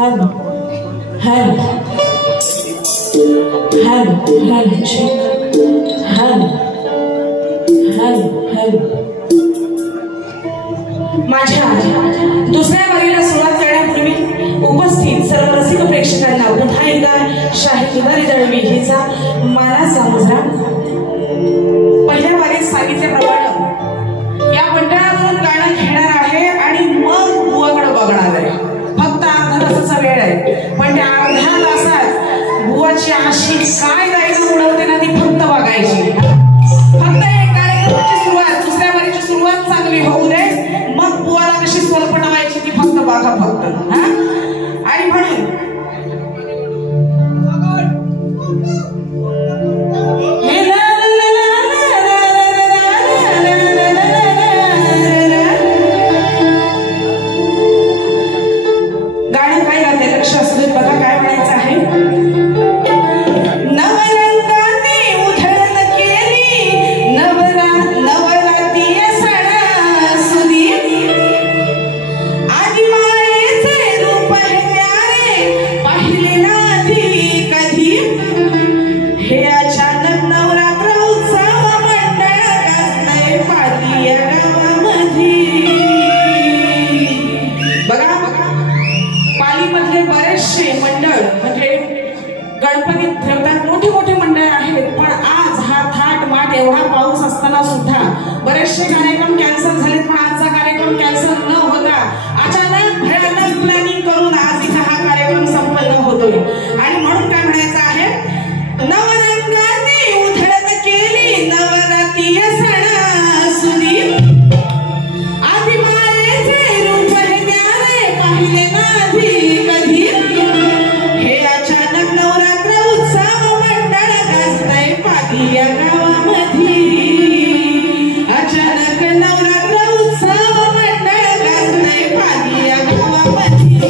Hello. Hello. Hello. Hello. Hello. Hello. माझ्या दुसऱ्या वारीला सुरुवात करण्यापूर्वी उपस्थित सर्व रसिक प्रेक्षकांना पुन्हा एकदा शाही दुधारी दळवी हिचा मानाचा मुजरा. पहिल्या वारीत सांगितल्याप्रमाणे या मंडळातून गाणं घेणार आहे आणि मग बुवाकडे बघणार आहे. फक्त अर्धा तासाचा वेळ आहे, पण त्या अर्ध्या तासात बुवाची आशी काय गायनं उडवते ना ती फक्त बघायची. फक्त एक कार्यक्रमाची सुरुवात, दुसऱ्या वारीची सुरुवात चांगली होऊ दे, मग बुवाला कशी स्वर पटवायची ती फक्त बघा फक्त. आणि म्हणून गाणं काय गाते लक्ष असू दे. बघा काय म्हणायचं आहे. गणपती ठेवतात, मोठे मोठे मंडळ आहेत, पण आज हा थाट माट एवढा पाऊस असताना सुद्धा बरेचसे कार्यक्रम कॅन्सल झालेत, पण आजचा कार्यक्रम कॅन्सल न होता अचानक भयानक प्लॅनिंग करून आज इथं हा कार्यक्रम संपन्न होतोय. आणि म्हणून काय म्हणायचं आहे, नवरंगाने उधळण केली नवरात्रीय सणासुदी, आधी मायेचे रूप हे न्यारे पाहिले नाधी कधी, हे अचानक नवरात्र उत्सव मंडळ गाजतंय पागी या गावामध्ये, अचानक नवरात्र उत्सव मंडळ गाजतंय पागी या गावामध्ये.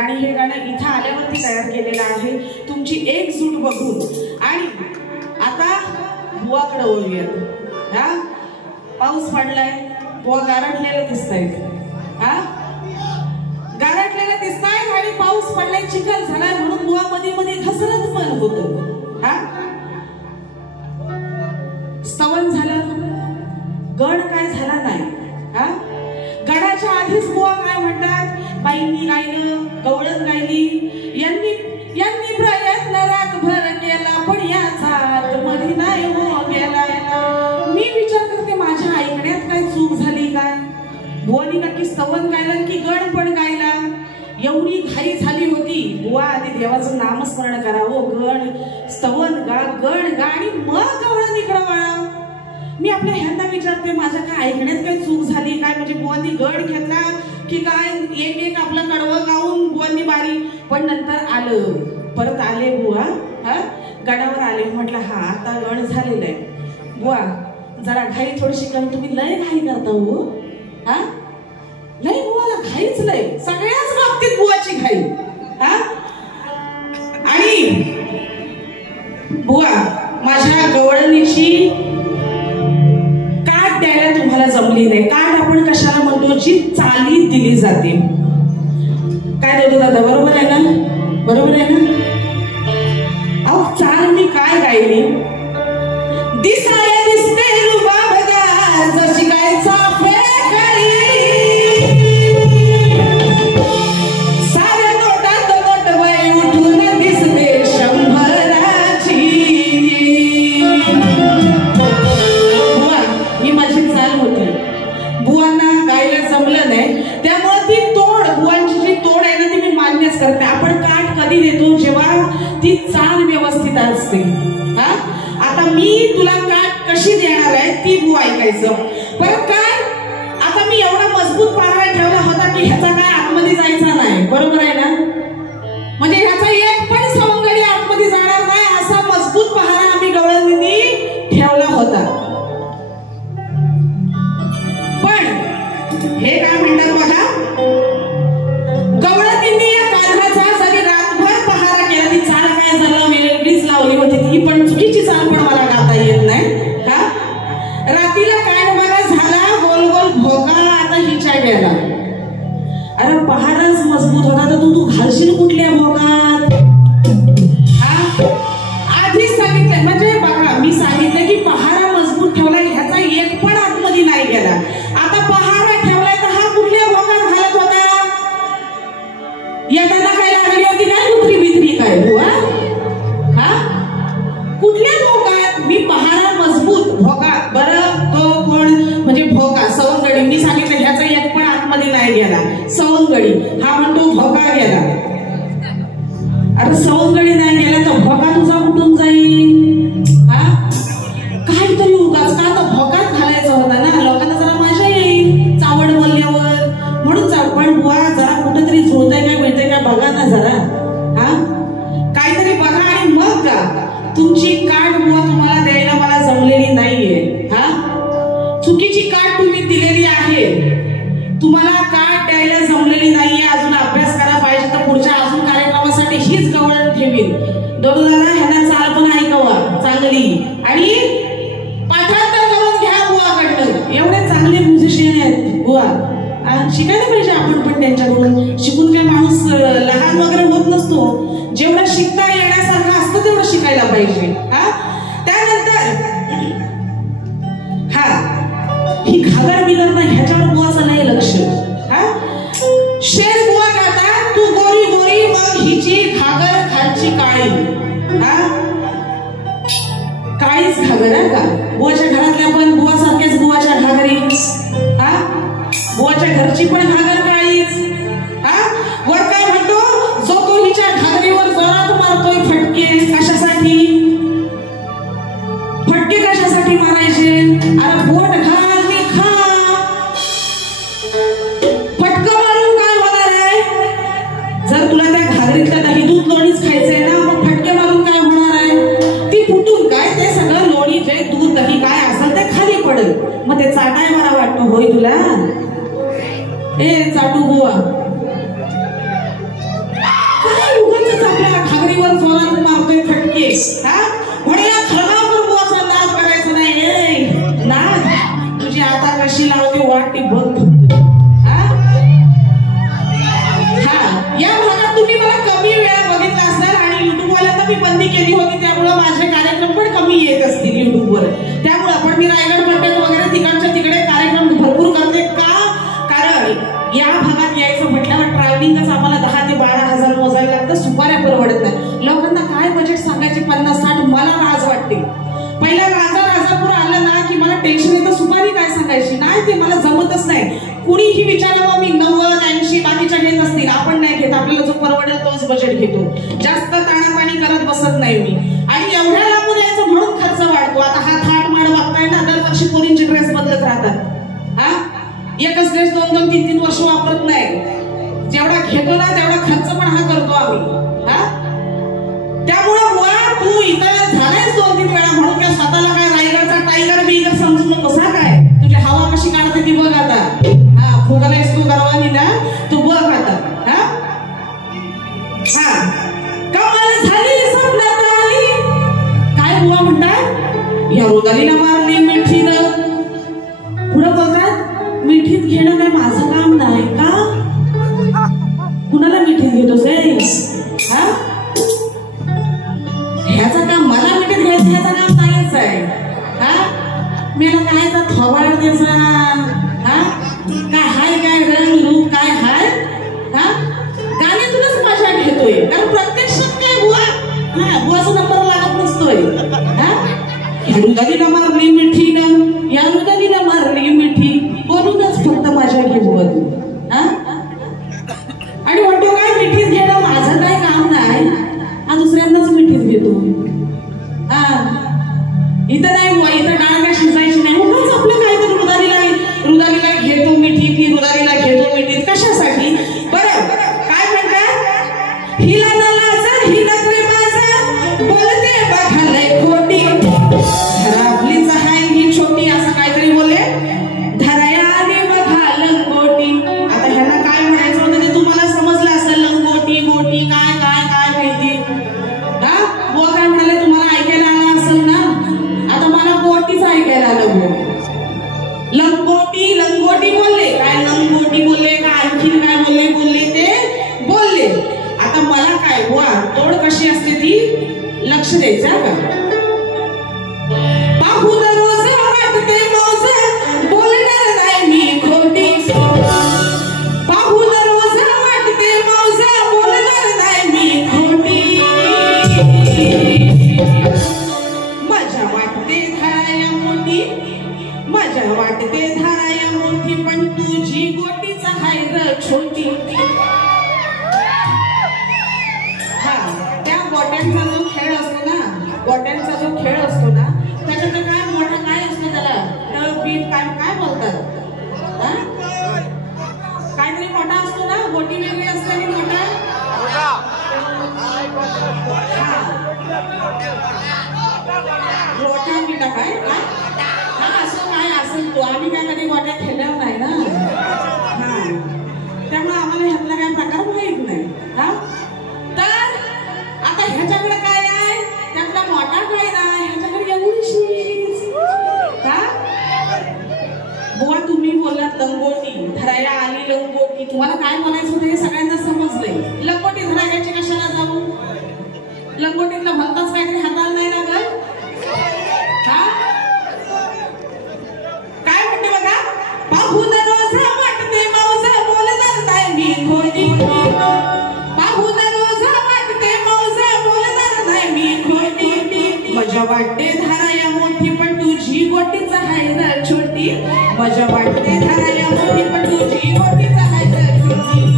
आणि हे गाणं इथं आल्यावरती तयार केलेलं आहे तुमची एकजूट बघून. आणि आता बुवाकडे वळूयात. हा पाऊस पडलाय, बुवा गारठलेले दिसतायत. हा गारठलेले दिसतायत आणि पाऊस पडलाय, चिखल झालाय म्हणून बुवा मध्ये मध्ये घसरत पण होत. हा स्तवन झालं, गड काय झाला नाही. हा गडाच्या आधीच बुवा काय म्हणतात, बाईंनी गायलं, गवळण गायली, यांनी प्रयत्न रातभर केला पण याचा आतमध्ये नाही हो गेला. मी विचार करते माझ्या ऐकण्यात काय चूक झाली काय. बुवानी नक्की स्तवन गायलं की गण पण गायला. एवढी घाई झाली होती, बुवा आधी देवाचं नामस्मरण करावं, गण स्तवन गा, गण गा आणि मग गवळण इकडं वळा. मी आपल्या ह्यांना विचारते माझ्या काय ऐकण्यात काय चूक झाली काय, म्हणजे बुवांनी गड घेतला की काय, एक एक आपलं कडवं गाऊन बुवांनी बारी. पण नंतर आलं परत आले बुवा, गडावर आले. म्हटलं हा आता गण झालेलं आहे. बुवा जरा घाई थोडीशी कमी, तुम्ही लय घाई करता हो. नाही बुवाला घाईच लय, सगळ्याच बाबतीत बुवाची घाई. आणि बुवा माझ्या गवळणीची काट द्यायला तुम्हाला जमली नाही. काट आपण कशाला म्हणतो, जी चाली दिली जाते. काय देतो दादा, बरोबर आहे ना? बरोबर आहे ना? अहो चाल मी काय गायली, दिसाया दिसते रुबाबदार जशी काय चाफे खाली, साऱ्या नोटात नोटबाई उठून दिसते 100ची. बुवा ही माझी चाल होती. बुवांना गायला जमलं नाही, त्यामुळे ती तोड, बुवांची जी तोड आहे ना ती मी मान्यच करते. आपण काट कधी देतो, जेव्हा ती चाल व्यवस्थित असते. आता मी तुला काट कशी देणार आहे ती बुवा ऐकायचं. परत काय, आता मी एवढा मजबूत पहारा ठेवला होता की ह्याचा काय आतमध्ये जायचा नाही. बरोबर आहे ना? म्हणजे ह्याचा एक पण सवंगडी आतमध्ये जाणार नाही असा मजबूत पहारा आम्ही गवळणींनी ठेवला होता. पण हे काय म्हणतात बघा, गवळणींनी या काढाचा जरी रातभर पहारा केला, ती चाल काय झालं वेगळीच लावली होती. ती पण चुकीची चाल पण मला गाता येत नाही. रात्रीला काय बघा झाला, गोल गोल भोगा आता हिच्या गेला. अरे पहाराच मजबूत होता तर तू घालशील कुठल्या भोगात? आधीच सांगितलंय, म्हणजे बघा मी सांगितलं की पहारा मजबूत ठेवलाय, ह्याचा एक पण आतमध्ये नाही गेला. आता पहारा ठेवलाय तर हा कुठल्या भोगात घालत होता? येताना काय लागली होती काय, कुत्री बित्री काय बुवा? कुठल्या भोगात? मी पहारा मजबूत भोगा. बरं तो कोण, म्हणजे भोगा सवंगडी. मी सांगितलं ह्याचा एक पण आतमध्ये नाही गेला. सवंगडी हा म्हणतो भोगा गेला. अरे सवंगडी नाही गेला तर भोगा तुझा कुठून जाईल? काहीतरी उगाच का तर भोगात घालायचा होता ना, लोकांना जरा मजा येईल चावड बोलल्यावर म्हणून. पण बुवा जरा कुठेतरी जुळतंय काय मिळतंय काय बघा ना जरा. काहीतरी बघा आणि मग का. तुमची काट बुवा तुम्हाला द्यायला मला जमलेली नाहीये. चुकीची काट तुम्ही दिलेली आहे. तुम्हाला काट द्यायला जमलेली नाहीये. अजून अभ्यास करायला पाहिजे तर पुढच्या अजून कार्यक्रमासाठी हीच गवळण ठेवीन. दोघांना ह्यांना चाल पण ऐकवा चांगली आणि पाठांतर करून घ्या बुवाकडनं. एवढे चांगले म्युझिशियन आहेत बुवा, शिकायला पाहिजे आपण पण त्यांच्याकडून. शिकून काय माणूस लहान वगैरे होत नसतो. जेवढं शिकता येण्यासारखं असतं तेवढं शिकायला पाहिजे. त्यानंतर ही घागर बिगर ना ह्याच्यावर बुवाचं नाही लक्ष. शेर बुवा गातात, तू गोरी गोरी मग हिची घागर खालची काळी. काळीच घागर आहे का? बुवाच्या घरातल्या पण बुवासारख्याच बुवाच्या घागरी. बुवाच्या घरची पण घागर काळीच. वर काय म्हणतो, जो तो हिच्या घागरीवर जोरात मारतोय फटके. कशासाठी? फटके कशासाठी मारायचे? अरे बोट घाल मी खा. फटका मारून काय होणार आहे? जर तुला त्या घागरीतलं दही दूध लोणीच खायचंय ना, मग फटके मारून काय होणार आहे? ती फुटून काय ते सगळं लोणी जे दूध दही काय असेल ते खाली पडेल. मग ते चाटाय मला वाटतं होय तुला? ए चाटू बुवा, आपल्याला घागरीवर जोरात मारतोय फटके. म्हणूया खरगावर बुवाचा नाद करायचा नाही. नाद तुझी आता कशी लावते वाटते बघ. या भागात तुम्ही मला कमी वेळा बघितला असणार आणि युट्यूबवाला तर मी बंदी केली होती, त्यामुळे माझे कार्यक्रम पण कमी येत असतील युट्यूबवर. त्यामुळे पण मी रायगड पट्ट्यात वगैरे तिकडच्या तिकडे कार्यक्रम भरपूर करते. का? कारण या भागात यायचं म्हटल्यावर ट्रॅव्हलिंगच आम्हाला 10 ते 12,000 मोजायला लागतं. सुपाऱ्या परवडत नाही. लोकांना काय बजेट सांगायचे 50-60. मला लाज वाटते. पहिला राजापूर आलं ना की मला टेन्शन येतं, सुपारी काय सांगायची नाही, ते मला जमतच नाही. कुणीही विचारावं मी 90-80 बाकीच्या घेत असतील, आपण नाही घेत. आपल्याला जो परवडेल तोच बजेट घेतो. जास्त ताणाताणी करत बसत नाही मी. आणि एवढ्या लांबून यायचं म्हणून खर्च वाढतो. आता हा थाट माड बघताय ना, दरवर्षी पोरींचे ड्रेस बदलत राहतात. एकच ड्रेस 2-2, 3-3 वर्ष वापरत नाही. जेवढा घेतो ना तेवढा खर्च पण हा करतो आम्ही. काय बुवा म्हणतात, या रुदालीला मारली मिठीनं. पुढे बोलतात मिठीत घेणं काय माझं काम नाही का? कुणाला मिठीत घेतोस रे? हा, ह्याचं काम मला मिठीत घ्यायचं, ह्याचं काम नाहीच आहे. हा, मेला काय तर थोबाड द्यायचा. हा, काय हाय, काय रंग रूप काय हाय. हा, गाण्यातूनच मजा घेतोय, कारण प्रत्यक्षात काय बुवा, हा बुवाचा नंबर लागत नसतोय. हा, ह्या रुदालीला मारली मिठीनं, या रुदालीला मारली मिठी, बोलूनच फक्त मजा घे बुवा तू. हा, आणि म्हणतो काय मिठीत घेणं माझं काय काम नाही, हा दुसऱ्यांनाच मिठीत घेतो. हा, इथं नाही बुवा, इथं डाळ काय शिजायची नाही. उगाच आपलं काय तर रुदालीला घेतो मिठीत, ही रुदालीला घेतो मिठीत, कशासाठी? बरं काय म्हणतात, हिला ना लाजा ही नखरे माझा, बोलते बघा लय खोटी, धरापलीच हाय ही छोटी, असं काहीतरी बोलले. धराया आली बघा लंगोटी. आता ह्यांना काय म्हणायचं होतं ते तुम्हाला समजलं असेल. लंगोटी गोटी काय काय काय माहिती. हा, बुवा काय म्हणाले तुम्हाला ऐकायला आलं असेल ना. आता मला गोटीच ऐकायला आलं बुवा. लंगोटी लंगोटी बोलले, काय लंगोटी बोलले का आणखीन काय बोलले ते बोलले. आता मला काय बुवा तोड कशी असते ती लक्ष द्यायचं का. पाहू रोज वाटते मौज, बोलणार नाही मी खोटी. पाहू रोज वाटते मौज, बोलणार नाही मी खोटी. मजा वाटते धाराया मोठी, मजा वाटते धाराया मोठी, पण तुझी गोटीच हाय र छोटी. हा, त्या गोट्यांचा जो खेळ असतो ना, गोट्यांचा जो खेळ असतो ना, त्याच्यात काय मोठा काय असतो त्याला बीट काय काय बोलतात. काहीतरी मोठा असतो ना, गोटी वेगळी असते आणि मोठा. मोठा बिटा काय काय, हा असं काय असेल तो. आम्ही काय कधी गोट्या खेळल्या नाही ना. हा, त्यामुळे आम्हाला ह्यातला काय प्रकार माहित नाही. हा, तर आता ह्याच्याकडे काय आहे, त्यातला मोठा काय नाही, ह्याच्याकडे एवढीशीच. का बुवा तुम्ही बोललात लंगोटी, धरायला आली लंगोटी, तुम्हाला काय म्हणायचं होतं हे सगळ्यांना समजलंय. लंगोटी धरायची कशाला जाऊ, लंगोटीतला भलताच काहीतरी हाताला नाही लागत. हा, काय म्हणते बघा, पाहून रोज वाटते मौज, बोलणार नाही मी खोटी. पाहून रोज वाटते मौज, बोलणार नाही मी खोटी. मजा वाटते धाराया मोठी, पण तुझी गोटीच हाय र छोटी. मजा वाटते धाराया मोठी, पण तुझी गोटीच हाय र छोटी.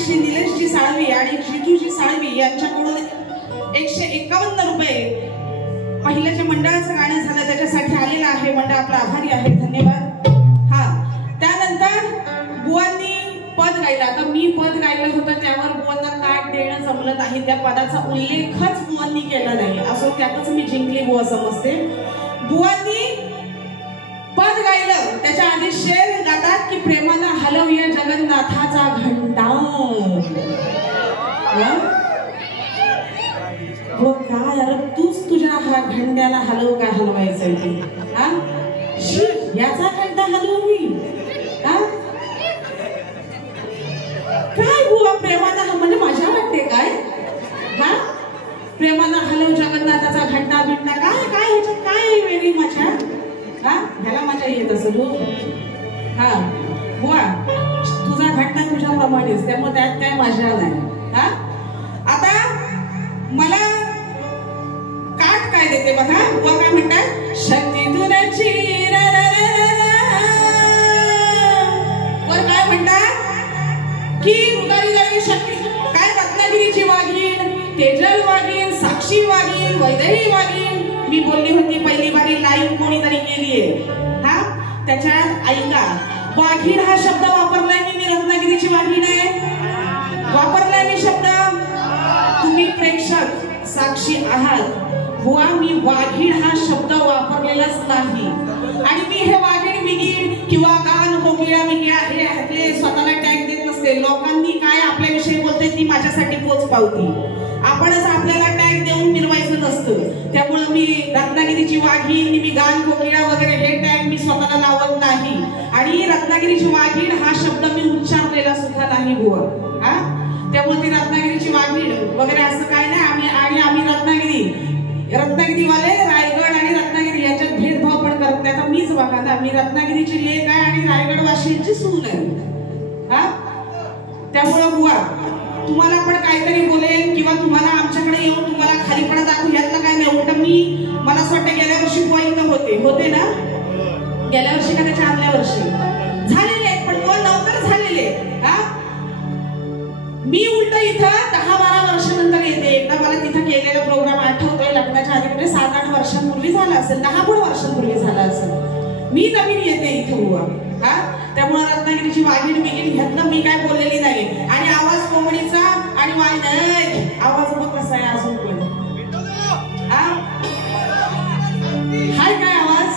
श्री निलेशजी साळवी आणि जिजूजी साळवी यांच्याकडून 151 रुपये पहिल्याच्या मंडळाचं गाणं झालं त्याच्यासाठी आलेलं आहे. मंडळ आपला आभारी आहे, धन्यवाद. हा, त्यानंतर बुवांनी पद गायला. आता मी पद गायलं होतं त्यावर बुवांना कार्ड देणं जमलं नाही, त्या पदाचा उल्लेखच बुवांनी केला नाही, असं त्यातच मी जिंकली बुवा समजते. बुवांनी पद गायलं त्याच्या आधी शेर गातात की प्रेमानं हलवूया जगन्नाथाचा घंटा. हो काय यार, तूच तुझ्या हा घंट्याला हलव काय हलवायचंय ते. हा, याचा घंटा हलवू मी. हा, काय बुवा प्रेमानं म्हणजे मजा वाटते काय. हा, प्रेमानं हलव जगन्नाथाचा घंटा बिंटा काय काय ह्याच्यात काय वेगळी मजा. हा, ह्याला मजा येत असं तू. हा बुवा तुझा घंटा तुझ्याप्रमाणेच, त्यामुळे त्यात काय मजा नाही. हा, आता मला काट काय देते बघा. बुवा काय म्हणतात, शक्ती तुझी वर काय म्हणतात की रुदाली शक्ती काय, रत्नागिरीची वाघीण, तेजल वाघीण, साक्षी वाघीण, वैदेही वाघीण. मी बोलली होती पहिली बारी लाईव्ह कोणीतरी केलीये. हा, त्याच्यात ऐका, वाघीण हा शब्द वापरलाय मी रत्नागिरीची वाघीण आहे वापरलाय मी शब्द. तुम्ही प्रेक्षक साक्षी आहात बुवा, मी वाघीण हा शब्द वापरलेलाच नाही. आणि मी हे वाघीण बिगीण किंवा गान कोकिळा बिगिळा हे स्वतःला टॅग देत नसते. लोकांनी काय आपल्याविषयी बोलते ती माझ्यासाठी पोच पावती. आपणच आपल्याला टॅग देऊन मिरवायचं नसतं. त्यामुळे मी रत्नागिरीची वाघीण, मी गान कोकिळा वगैरे हे टॅग मी स्वतःला लावत नाही. आणि रत्नागिरीची वाघीण हा शब्द मी उच्चारलेला सुद्धा नाही बुवा. हा, त्यामुळे ती रत्नागिरीची वाघीण वगैरे असं काय नाही. आम्ही रत्नागिरीवाले रायगड आणि रत्नागिरी याच्यात भेदभाव पण करत नाही. आता मीच बघा ना, मी रत्नागिरीची लेक आहे आणि रायगड वाशिंची सून आहे. हा, त्यामुळं बुवा तुम्हाला पण काहीतरी बोलेन किंवा तुम्हाला आमच्याकडे येऊन तुम्हाला खालीपणा दाखवू यातलं काय नाही. उलट मला असं वाटतं गेल्या वर्षी बुवा इथं होते ना, गेल्या वर्षी का त्याच्या आदल्या वर्षी झालेले, पण बुवा लवकर झालेले. हा, मी उलट इथं 10-12 वर्षानंतर येते. एकदा मला तिथं केलेला प्रोग्राम आठवतोय, लग्नाच्या आधी म्हणजे 7-8 वर्षांपूर्वी झाला असेल, 10 वर्षांपूर्वी झाला असेल. मी नवीन येते इथं बुवा. हा, त्यामुळे रत्नागिरीची वाघीण बिगीण ह्यातलं मी काय बोललेली नाही. आणि आवाज कोंबडीचा आणि आवाज बघ कसा आहे अजून पण. हाय काय आवाज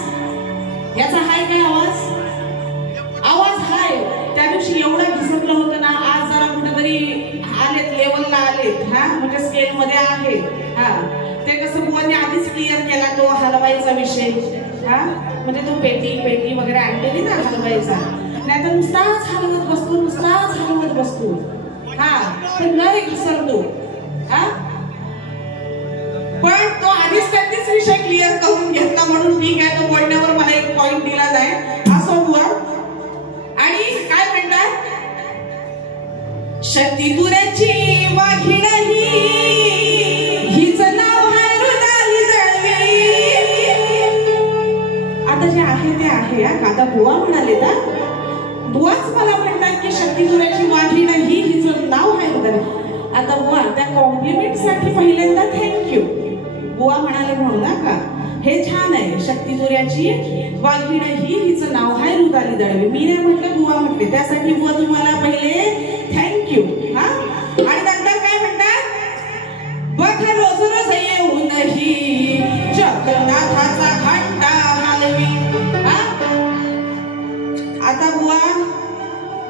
याचा, हाय काय आवाज हाय. त्या दिवशी एवढं घिसकलं होतं ना, आज जरा कुठेतरी आलेत, लेवलला आलेत. हा, म्हणजे स्केल मध्ये आहे. हा, ते कसं बुवांनी आधीच क्लिअर केला तो हलवाईचा विषय. हा, म्हणजे तो पेटी वगैरे आणलेली ना हलवाईचा, नाही तर नुसताच हलवत बसतो. हा, पण नाही घसरतो. हा, पण तो आधीच त्यांनीच विषय क्लिअर करून घेतला म्हणून ठीक आहे, तो बोलण्यावर मला एक पॉइंट दिला जाय असं हुआ. आणि काय म्हणतात, शक्तिपुराची वाघीण हिचं नाव रुदाली जळवी. आता जे आहे ते आहे. आता बुवा म्हणाले ना, बुवाच मला म्हणतात की शक्तिपुराची वाघीण हिचं नाव आहे रुदाली. आता बुवा त्या कॉम्प्लिमेंट साठी पहिल्यांदा थँक्यू. बुवा म्हणाले म्हणू नका, हे छान आहे. शक्तिपुराची वाघीण हिचं नाव आहे रुदाली दळवी. मी नाही म्हटलं, बुवा म्हटले. त्यासाठी बुवा तुम्हाला पहिले थँक्यू. हा, आणि नंतर काय म्हणतात, बघ रोज येऊन ही जगन्नाथाचा घंटा हलवी. हा, आता बुवा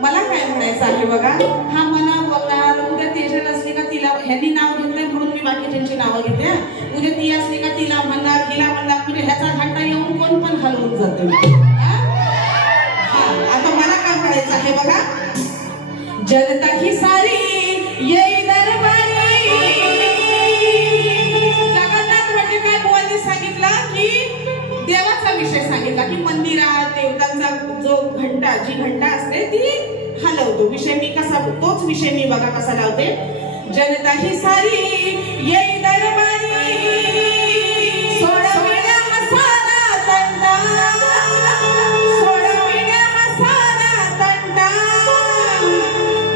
मला काय म्हणायचं आहे बघा. हा, मना बोलणार उद्या तेजल असली का तिला, ह्यांनी नाव घेतलंय म्हणून मी बाकीच्यांची नावं घेते. उद्या ती असली का तिला म्हणणार, हिला म्हणणार, म्हणजे ह्याचा घंटा येऊन कोण पण हलवून जातो. आता मला काय म्हणायचं आहे बघा, जनता ही सारी येई दरबारी. जगन्नाथ म्हणजे काय बुवांनी सांगितलं की देवाचा विषय सांगितला की मंदिरात देवतांचा जो घंटा, जी घंटा असते ती हलवतो. विषय मी कसा, तोच विषय मी बघा कसा लावते. जनता ही सारी येई दरबारी, सोडविण्या मसाला तंटा, सोडविण्या मसाला तंटा.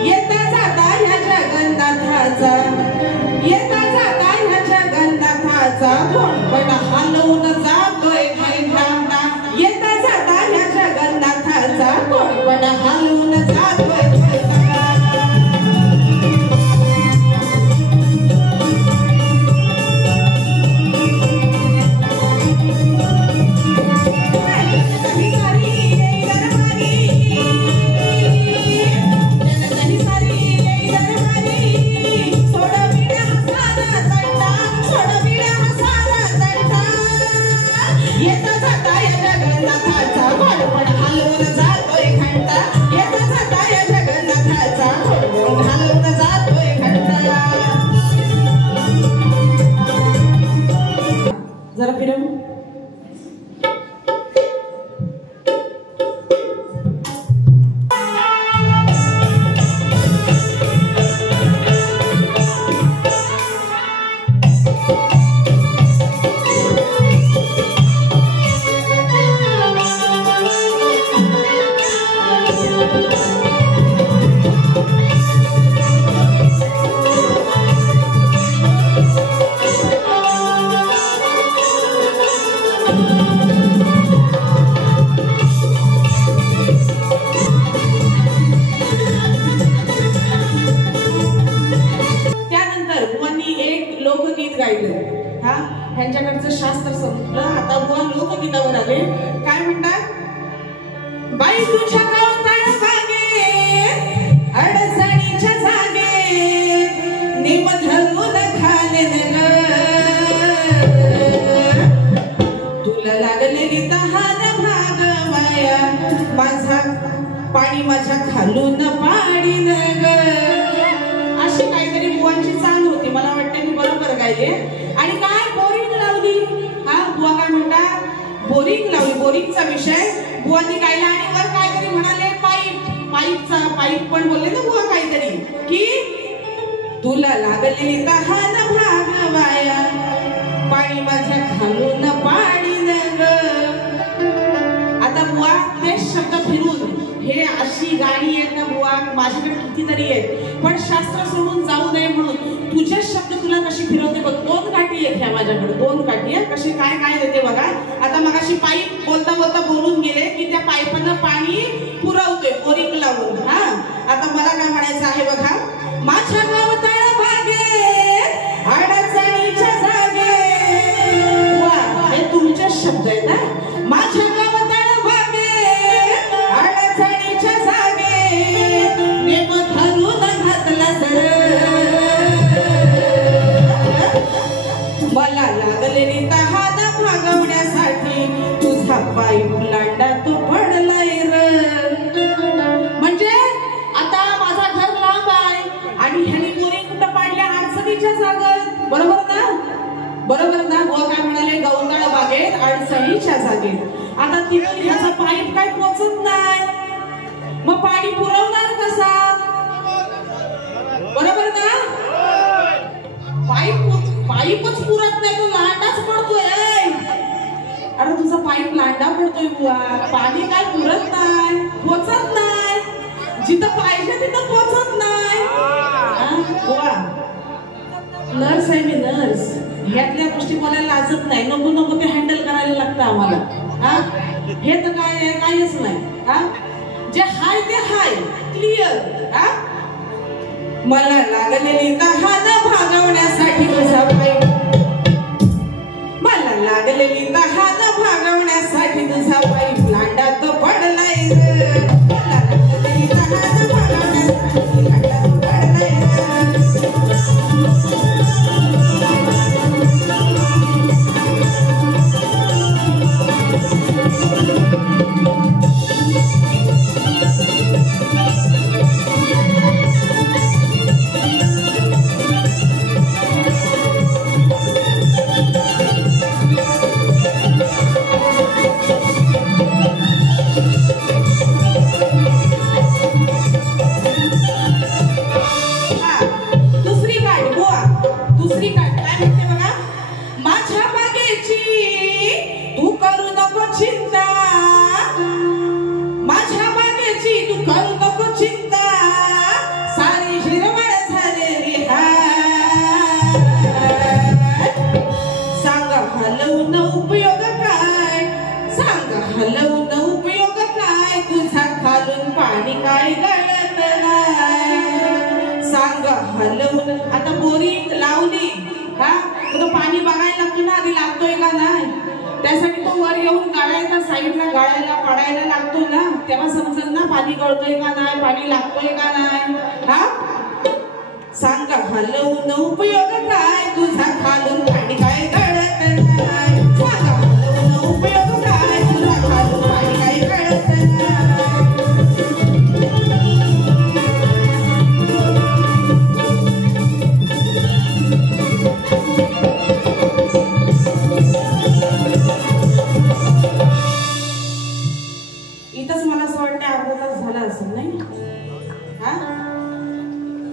येता जाता ह्या जगन्नाथाचा, येता जाता ह्या जगन्नाथाचा कोण हलवून जातोय घंटा. येता जाता ह्या जगन्नाथाचा कोण हलवून जातोय घंटा. गायलं हा ह्यांच्याकडचं शास्त्र संपलं. आता बुवा लोकगीतावर आले. काय म्हणतात? बाई तुझ्या गावताळ बागे अडचणीच्या जागे निम धरून खाले ग तुला लागलेली तहान भागवाया माझा पाणी माझ्या खालून पाडीन ग. अशी काहीतरी बुवांची चाल होती. मला वाटतं मी बरोबर गायले. आणि काय बोरिंग लावली. हा बुवा काय म्हणतात? बोरिंग लावली. बोरिंगचा विषय बुवानी गायला. आणि वर काहीतरी म्हणाले पाईप पण बोलले ना बुवा काहीतरी की तुला लागलेली तहान भागवाया पाणी माझ्या खालून पाडीन ग. आता बुवा ते शब्द फिरून हे अशी गाणी आहेत ना बुवा माझ्याकडे कितीतरी आहेत. पण शास्त्र सोडून जाऊ नये म्हणून तुझे शब्द तुला कशी फिरवते बघ. 2 काठी आहेत ह्या माझ्याकडे. 2 काठी आहे. कशी काय काय देते बघा. आता मगाशी पाईप बोलता बोलता बोलून गेले की त्या पाईपानं पाणी पुरवतोय बोरिंग लावून. हा आता मला काय म्हणायचं आहे बघा. माझ्या गावताळ भागे अडचणीच्या जागे. वा हे तुमचे शब्द आहेत ना. माझ्या गावताळ भागे अडचणीच्या जागे नेम धरून घातला मला लागलेली तहान भागवण्यासाठी तुझा पाईप लांडा तो पडलाय र. म्हणजे आता माझा घर लांब आहे आणि ह्यानी बोरिंग कुठं पाडल्या अडचणीच्या जागेत. बरोबर ना? बरोबर ना? बुवा काय म्हणाले? गवताळ बागेत अडचणीच्या जागेत. आता तिथून ह्याचा पाईप काय पोचत नाही. मग पाणी पुरवणार कसा? बरोबर ना? पाईपच पुरत नाही. तो लांडाच पडतोय. अरे तुझा पाईप लांडा पडतोय बुवा. पाणी काय पुरत नाही. पोचत नाही. जिथं पाहिजे तिथं पोचत नाही. बुवा नर्स आहे मी. नर्स ह्यातल्या गोष्टी मला लाजत नाही. नको ते हँडल करायला लागतं आम्हाला. हा हे तर काय काहीच नाही. हा जे हाय ते हाय क्लिअर. हा मला लागलेली तहान भागवण्यासाठी तुझा पाईप मला लागलेली तहान भागवण्यासाठी तुझा पाईप लांडात पडलाय. मला लागलेली तहान भागवण्यासाठी लांडात पडलाय. आता बोरिंग लावली. हा तो पाणी बघायला लागतो ना आधी लागतोय का नाही. त्यासाठी तो वर येऊन गाळायला साईडला गाळायला पाडायला लागतो ना. तेव्हा समजेल ना पाणी गळतोय का नाही. पाणी लागतोय का नाही. हा सांग हलवून उपयोग काय तुझा खालून पाणी काय गळत नाही. सांग हलवून उपयोग काय तुझा खालून पाणी काय गळत नाही. इथंच मला असं वाटतं अर्धा तास झाला असेल नाही. हा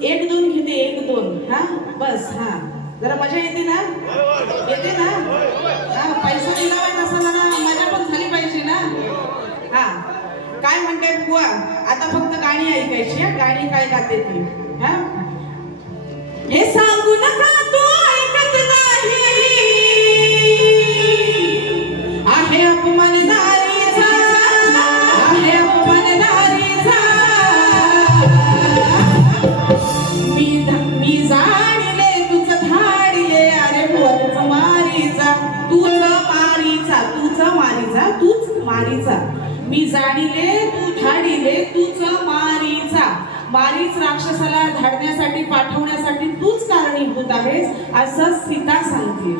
1-2 घेते 1-2. हा बस. हा जरा मजा येते ना. येते ना. हा पैसा दिला पाहिजे असं जरा मजा पण झाली पाहिजे ना. हा काय म्हणते बुवा. आता फक्त गाणी ऐकायची. गाणी काय गाते ती. हा हे सांगू नका तू ऐकत नाही आहे अपमानदारीचा. आहे अपमानदारीचा. मी जाणले तुझं धाडले. अरे बुवा मारीचा मी जाणीले तू धाडिले तूच मारीचा मारीच राक्षसाला धाडण्यासाठी पाठवण्यासाठी तूच कारणीभूत आहेस असं सीता सांगते.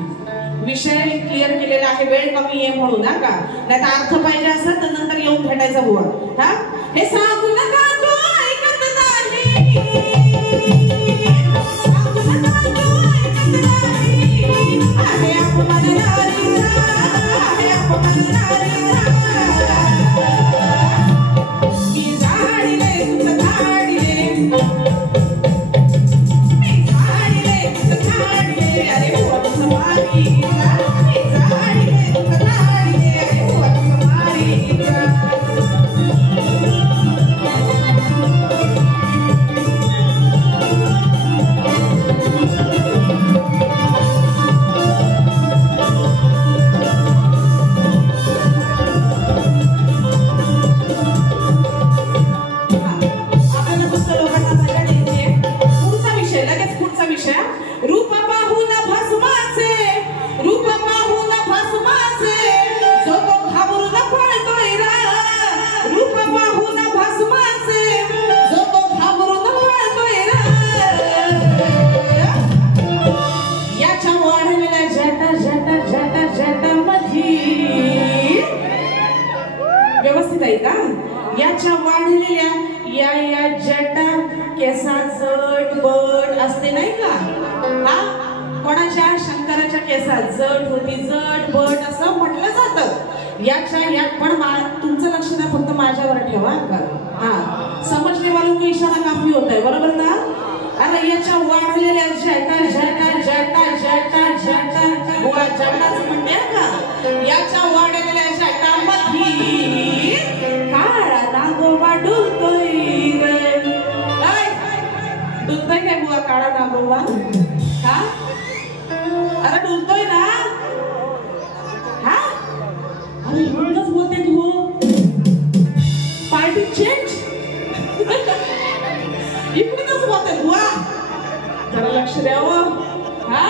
विषय क्लिअर केलेला आहे. वेळ कमी आहे म्हणून ना का नाही तर अर्थ पाहिजे असं तर नंतर येऊन भेटायचा बुवा. हा हे सांगू नका तू ऐकत नाही सांगू नका तू ऐकत नाही आहे अपमान नारीचा आहे अपमान नारीचा मी झाडीले तुझं धाडीले मी झाडीले तुझं धाडीले अरे बुवा तुझं मारीचा मी झाडीले तुझं धाडीले अरे बुवा तुझं मारीचा. व्यवस्थित आहे का. याच्या वाढलेल्या या या जटा केसा जट बट असते नाही का. हा कोणाच्या शंकराच्या केसात जट होती जट बट असं म्हटलं जातं. याच्या या पण तुमचं लक्ष द्या फक्त माझ्यावर ठेवा का. हा समजने वालों को इशारा काफी होता है बरोबर ना. अरे याच्या वाढलेल्या जटा जटा जटा जटा जटा गोळा जटाच म्हणते का. याच्या वाढलेल्या जटामध्ये काळा नागोबा डुलतोय रे. डुलतोय काय बुवा काळा नागोबा. हा अरे डुलतोय ना. हा अरे एवढंच बोलते तू पार्टी चेंज इकडेच बोलते बुवा जरा लक्ष द्यावं. हा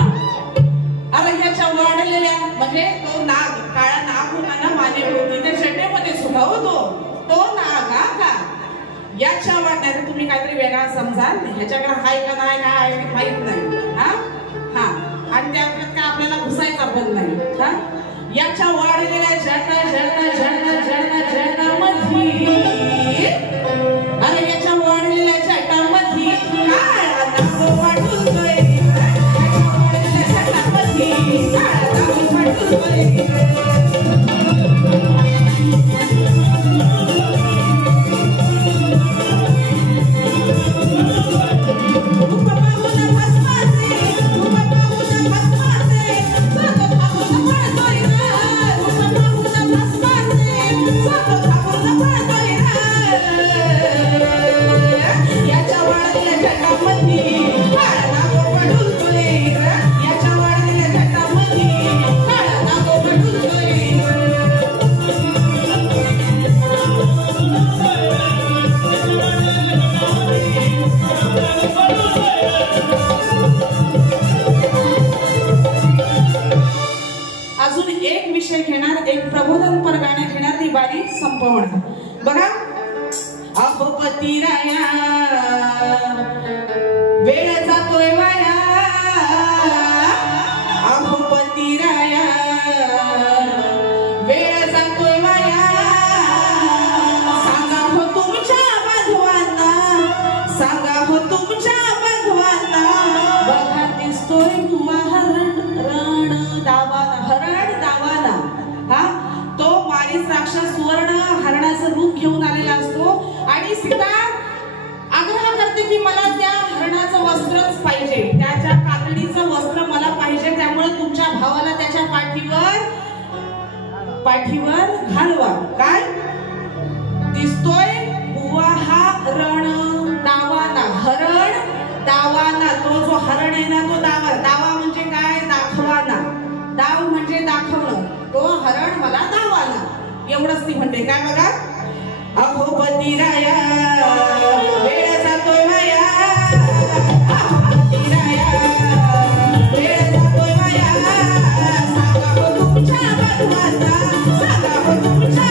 अरे याच्या वाढलेल्या म्हणजे तो नाग काळा नाग होता ना मानेवरती त्या जटेमध्ये सुद्धा होतो तो नाग. हा का याच्या वाढण्यात तुम्ही काहीतरी वेगळा समजाल ह्याच्याकडे हाय का नाही काय माहित नाही. हा हा आणि त्यात काय आपल्याला घुसायचा पण नाही. हा याच्या वाढलेल्या जटा जटा जटा जटा जटामध्ये अरे याच्या वाढलेल्या जटामध्ये काळा नागोबा डुलतोय. याच्या वाढलेल्या जटामध्ये काळा नागोबा डुलतोय. अजून एक विषय घेणार एक प्रबोधनपर गाणं घेणार ती बारी संपवणार. बघा अहो पतिराया वेळ जातोय वाया. अहो पतिराया वेळ जातोय वाया. सांगा हो तुमच्या बांधवांना सांगा हो तुमच्या बांधवांना बघा दिसतोय बुवा हरण दावाना हरण दावाना. हा तो मारीच राक्षस सुवर्ण हरणाचं रूप घेऊन आलेला असतो आणि सीता आग्रह करते की मला त्या हरणाचं वस्त्रच पाहिजे त्याच्या कातडीचं वस्त्र मला पाहिजे त्यामुळे तुमच्या भावाला त्याच्या पाठीवर घालवा. काय दिसतोय बुवा हा रण दावाना हरण दावाना. तो जो हरण आहे ना तो दावा म्हणजे काय दाखवाना. दाव म्हणजे दाखवणं. तो हरण मला दावाना एवढंच ती म्हणते. काय बघा अहो पतिराया वेळ जातोय वाया. अहो पतिराया वेळ जातोय वाया. सांगा हो तुमच्या बांधवांना सांगा हो तुमच्या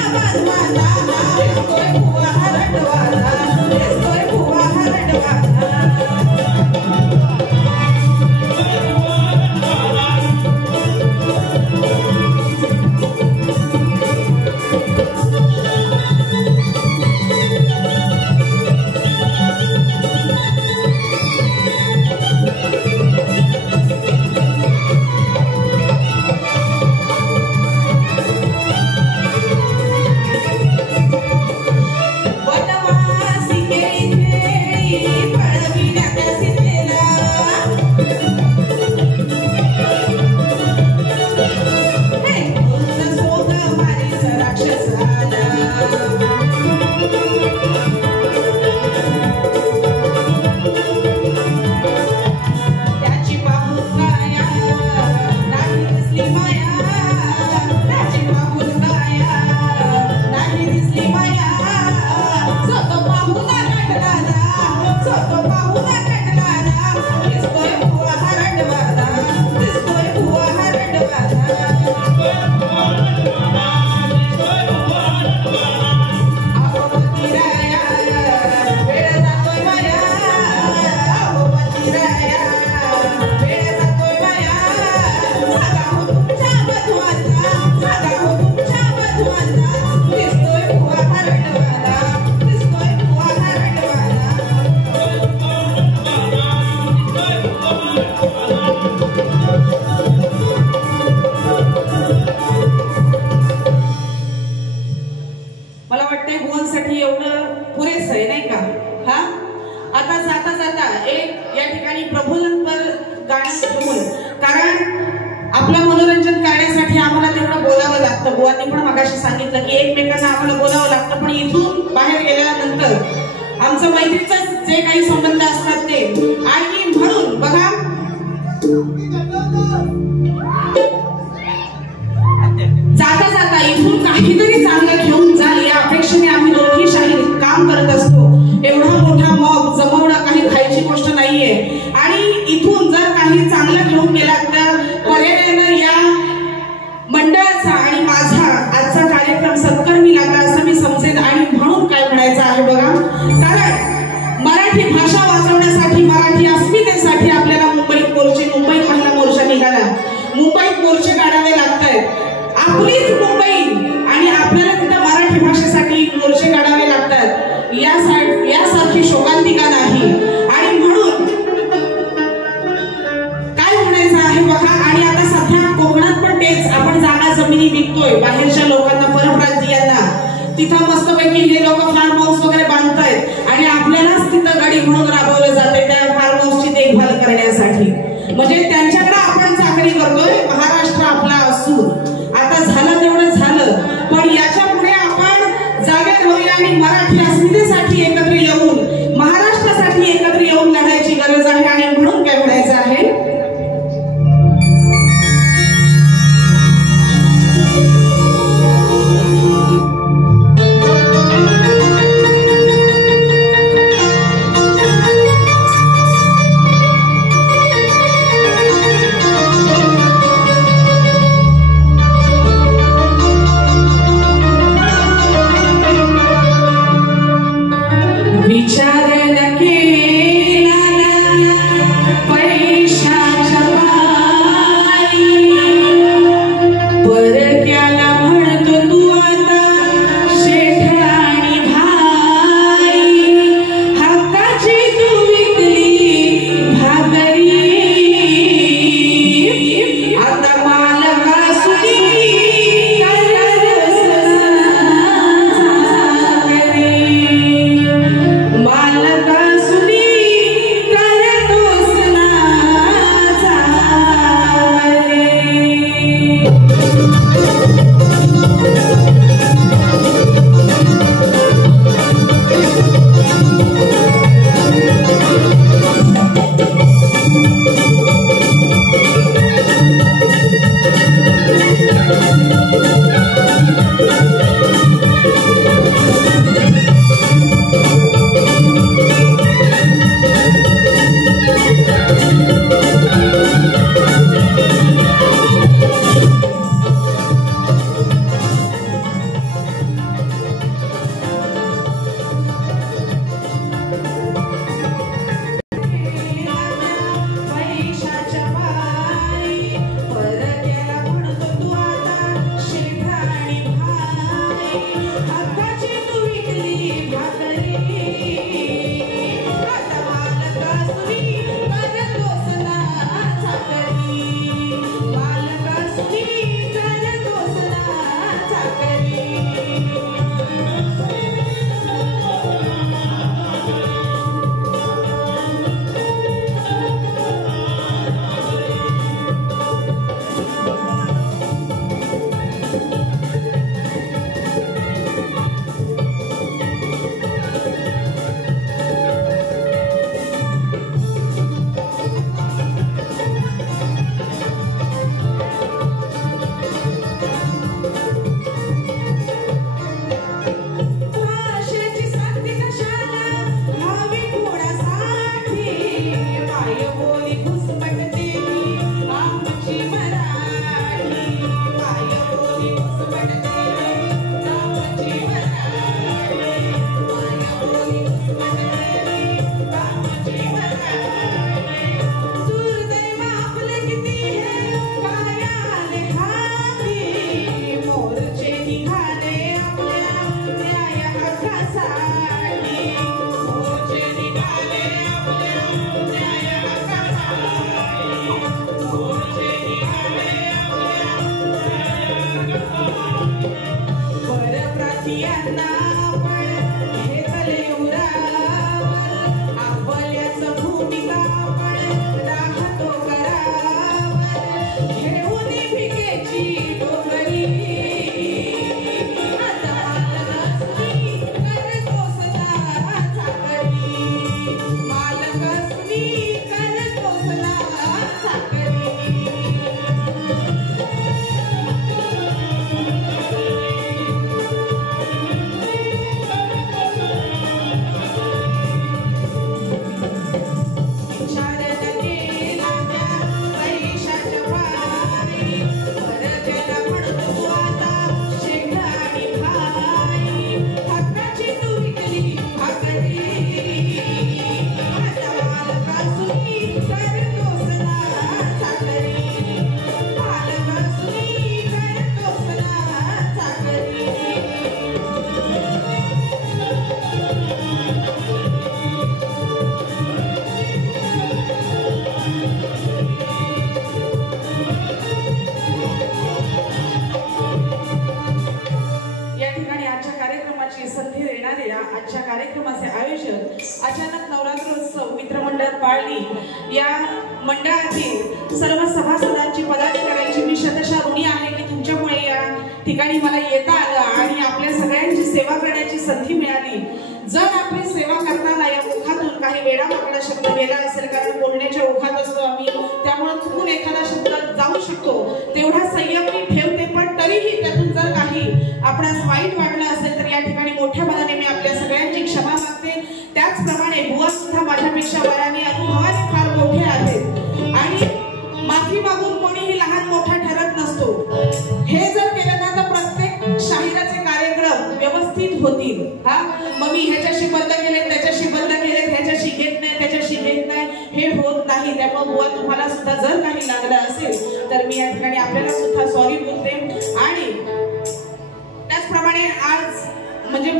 आपलं मनोरंजन करण्यासाठी आम्हाला तेवढं बोलावं लागतं. बुवांनी पण मगाशी सांगितलं की एकमेकांना आम्हाला बोलावं लागतं, पण इथून बाहेर गेल्यानंतर आमचं मैत्रीचं जे काही संबंध असतात ते. आणि म्हणून बघा जाता जाता इथून काहीतरी चांगलं घेऊन जाल या अपेक्षेने आम्ही दोघी शाही काम करत असतो. एवढा मोठा मॉब जमवणं काही खायची गोष्ट नाहीये. आणि इथून जर काही चांगलं घेऊन गेलात तर पर्यायानं या मंडळाचा आणि माझा आजचा कार्यक्रम सत्कर्मी लागला असं मी समजेन. आणि म्हणून काय म्हणायचं आहे बघा, कारण मराठी भाषा वाचवण्यासाठी, मराठी अस्मितेसाठी आपल्याला मुंबईत महिला मोर्चा निघाला. मुंबईत मोर्चे काढावे लागतायत. आपलीच मुंबई आणि आपल्याला तिथं मराठी भाषेसाठी मोर्चे काढावे लागतात. यासारखी शोकांतिका नाही. आणि म्हणून काय म्हणायचं आहे बघा. आणि आता सध्या कोकणात पण तेच, आपण जागा जमिनी विकतोय बाहेरच्या लोकांना, परप्रांतीयांना. तिथं मस्तपैकी हे लोक फार्म हाऊस वगैरे बांधतायत आणि आपल्यालाच तिथं गाडी म्हणून राबवलं जाते त्या फार्म हाऊसची देखभाल करण्यासाठी. म्हणजे त्यांच्याकडे आपण चाकरी करतोय. महाराष्ट्र आपला असून आता झालं तेवढं झालं, पण याच्या पुढे आपण जागे राहूया आणि मराठी अस्मितेसाठी एकत्र येऊन, महाराष्ट्रासाठी एकत्र येऊन लढायची गरज आहे. आणि म्हणून काय म्हणायचं आहे, सांभाळली या मंडळातील सर्व सभासदांची पदाधिकाऱ्यांची मी शतशः ऋणी आहे की तुमच्यामुळे या ठिकाणी मला येता आलं आणि आपल्या सगळ्यांची सेवा करण्याची संधी मिळाली। जर आपली सेवा करताना या मुखातून काही वेडावाकडा शब्द गेला असेल, कारण बोलण्याच्या ओघात असतो आम्ही, त्यामुळे चुकून एखादा शब्द जाऊ शकतो, तेवढा संयम मी ठेवते, पण तरीही त्यातून जर काही आपणास वाईट वाटलं असेल तर या ठिकाणी मोठ्या मनाने मी आपल्या सगळ्यांची क्षमा मागते। त्याचप्रमाणे बुवा सुद्धा माझ्यापेक्षा वयाने अनुभवाने फार मोठे आहेत आणि माफी मागून कोणीही लहान मोठा ठरत नसतो। हे जर केलं ना तर प्रत्येक शाहिराचे कार्यक्रम व्यवस्थित होतील। हा मग मी ह्याच्याशी बंद केले, त्याच्याशी बंद केले, ह्याच्याशी घेत नाही, त्याच्याशी घेत नाही, हे होत नाही। त्यामुळे बुवा तुम्हाला सुद्धा जर काही लागलं असेल तर मी या ठिकाणी आपल्याला सुद्धा सॉरी बोलते। आणि त्याचप्रमाणे आज म्हणजे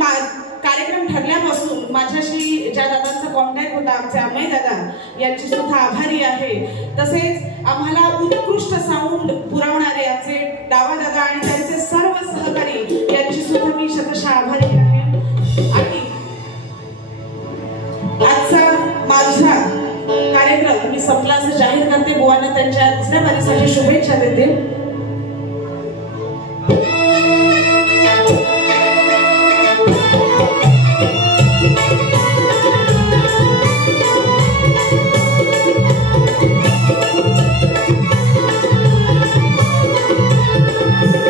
कार्यक्रम ठरल्यापासून माझ्याशी ज्या दादांचा कॉन्टॅक्ट होता, आमचे अमय दादा, यांची सुद्धा आभारी आहे। तसेच आम्हाला उत्कृष्ट साऊंड पुरवणारे आमचे डावा दादा आणि त्यांचे सर्व सहकारी यांची सुद्धा मी शतशः आभारी आहे। आणि आजचा माझा कार्यक्रम मी संपला असं जाहीर करते। बुवांना त्यांच्या दुसऱ्या वारीसाठी शुभेच्छा देते।